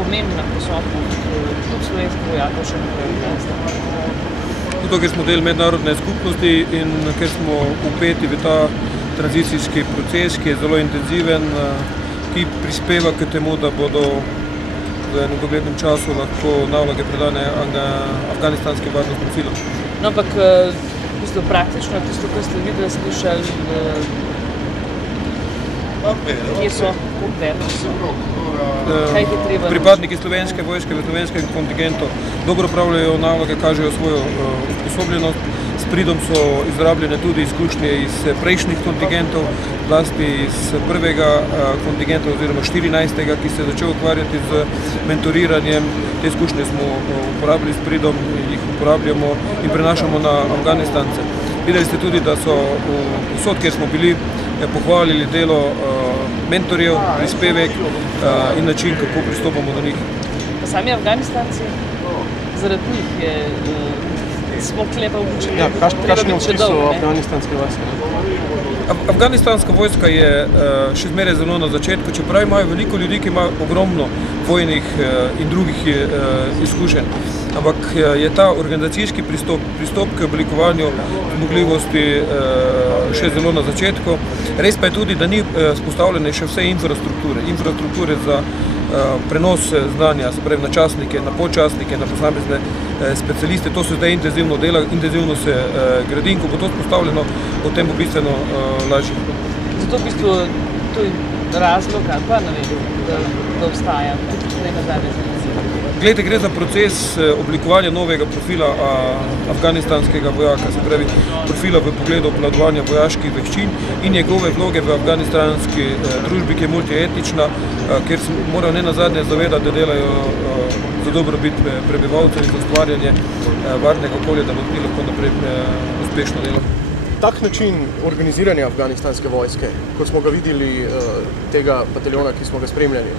pomembna prisotnost tudi slovenskih vojakov še naprej. Zato, ker smo del mednarodne skupnosti in ker smo vpeti v ta tranzicijski proces, ki je zelo intenziven, ki prispeva k temu, da bodo v enem doglednem času lahko naloge predane afganistanskim varnostnim silam. No, ampak praktično tisto, kar ste videli, slišali, kje so, kaj je treba? Pripadniki slovenske vojske v slovenskem kontingentu dobro upravljajo naloge, kažejo svojo usposobljenost. S pridom so izrabljene tudi izkušnje iz prejšnjih kontingentov, zlasti iz prvega kontingenta oziroma 14. ki se je začel ukvarjati z mentoriranjem. Te izkušnje smo uporabili s pridom, jih uporabljamo in prenašamo na Afganistance. Videli ste tudi, da so vsod, kjer smo bili, pohvalili delo mentorjev, prispevek in način, kako pristopamo do njih. Pa sami Afganistanci, zaradi njih smo klepa učili. Ja, kakšni vsi so afganistanske vojske? Afganistanska vojska je še zmeraj zelo na začetku, čeprav imajo veliko ljudi, ki imajo ogromno vojnih in drugih izkušenj. Ampak je ta organizacijski pristop k oblikovanju zmogljivosti še zelo na začetku. Res pa je tudi, da ni spostavljene še vse infrastrukture za prenos znanja, se pravi na častnike, na podčastnike, na posamezne specialiste. To se zdaj intenzivno dela, intenzivno se gradi in ko bo to spostavljeno, potem bo bistveno lažje. Zato v bistvu to je razlog, ali pa ne vem, da obstaja nekaj zadnje. Glede, gre za proces oblikovanja novega profila afganistanskega vojaka, se pravi profila v pogledu obvladovanja vojaških veščin in njegove vloge v afganistanski družbi, ki je multietnična, kjer se morajo ne nazadnje zavedati, da delajo za dobrobit prebivalcev in za ustvarjanje varnega okolja, da bodo lahko naprej uspešno delali. Tak način organiziranja afganistanske vojske, kot smo ga videli tega bataljona, ki smo ga spremljali,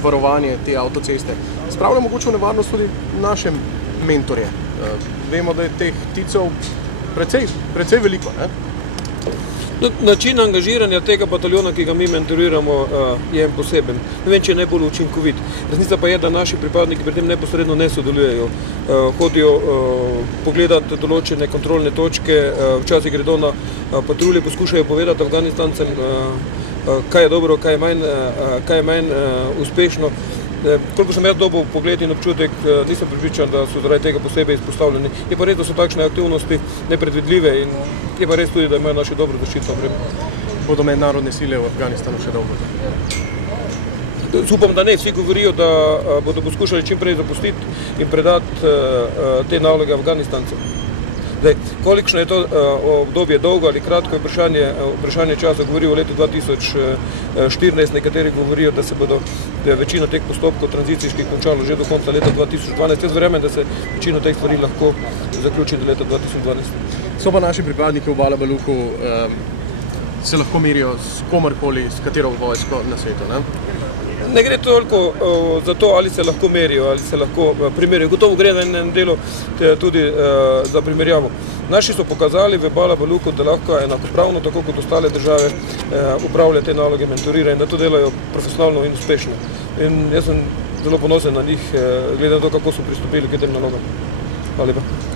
varovanje te avtoceste, spravlja mogoče v nevarnost tudi naše mentorje. Vemo, da je teh ticov precej veliko. Način angažiranja tega bataljona, ki ga mi mentoriramo, je poseben. Ne vem, če je najbolj učinkovit. Resnica pa je, da naši pripadniki pri tem neposredno ne sodelujejo. Hodijo pogledati določene kontrolne točke, včasih gredo na patrulje, poskušajo povedati Afganistancem, kaj je dobro, kaj je manj uspešno. Koliko sem jaz dobil pogled in občutek, nisem pripričan, da so zaradi tega posebej izpostavljeni. Je pa res, da so takšne aktivnosti nepredvidljive in je pa res tudi, da imajo naše dobro zaščitno opremo. Bodo mednarodne sile v Afganistanu še dolgo? Upam, da ne. Vsi govorijo, da bodo poskušali čim prej zapustiti in predati te naloge Afganistancem. Zdaj, kolikšno je to obdobje dolgo ali kratko je vprašanje časa, govorijo o letu 2014, nekateri govorijo, da se bodo večino teh postopkov tranzicijskih končalo že do konca leta 2012. Jaz verjamem, da se večino teh stvari lahko zaključi do leta 2012. So pa naši pripadniki v Bala Baluku se lahko merijo s komarkoli, s katero vojsko na svetu, ne? Ne gre toliko za to, ali se lahko merijo, ali se lahko primerijo. Gotovo gre na enem delu tudi za primerjavo. Naši so pokazali v Bala Baluku, da lahko enakopravno, tako kot ostale države, upravljajo te naloge mentoriranja in da to delajo profesionalno in uspešno. In jaz sem zelo ponosen na njih, glede na to, kako so pristopili k tem nalogam. Hvala lepa.